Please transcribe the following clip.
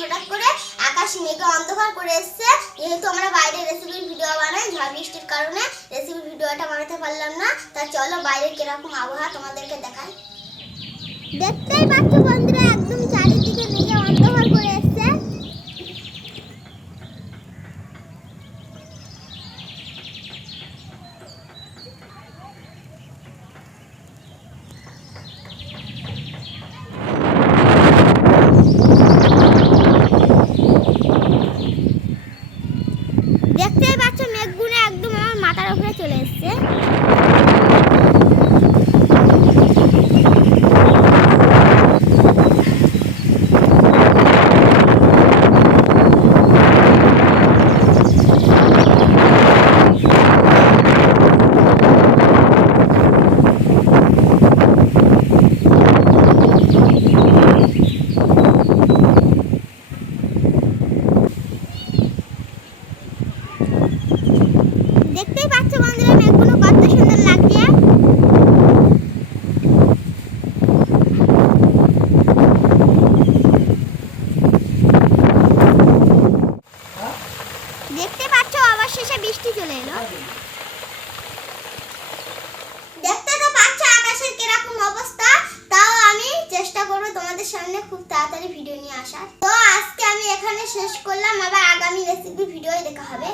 হঠাৎ করে আকাশ মেঘে অন্ধকার করে এসেছে। যেহেতু আমরা বাইরে রেসিপির ভিডিও বানাই, ঝড় বৃষ্টির কারণে রেসিপির ভিডিওটা বানাতে পারলাম না। তা চলো বাইরে কিরকম আবহাওয়া তোমাদেরকে দেখাই। দেখতেই পাচ্ছ বন্ধুরা, একদম চারিদিকে মেঘে অন্ধকার করে এসেছে। দেখতেই পাচ্ছ মেঘগুলো একদম আমার মাথার উপরে চলে এসেছে। দেখতেই পাচ্ছ বন্ধুরা মেঘগুলো কত সুন্দর লাগছে। দেখতে পাচ্ছ অবশেষে বৃষ্টি চলে এলো। দেখতে তো পাচ্ছ আকাশের কিরকম অবস্থা। তাও আমি চেষ্টা করবো তোমাদের সামনে খুব তাড়াতাড়ি ভিডিও নিয়ে আসার। তো আজকে আমি এখানে শেষ করলাম, আবার আগামী রেসিপি ভিডিও দেখা হবে।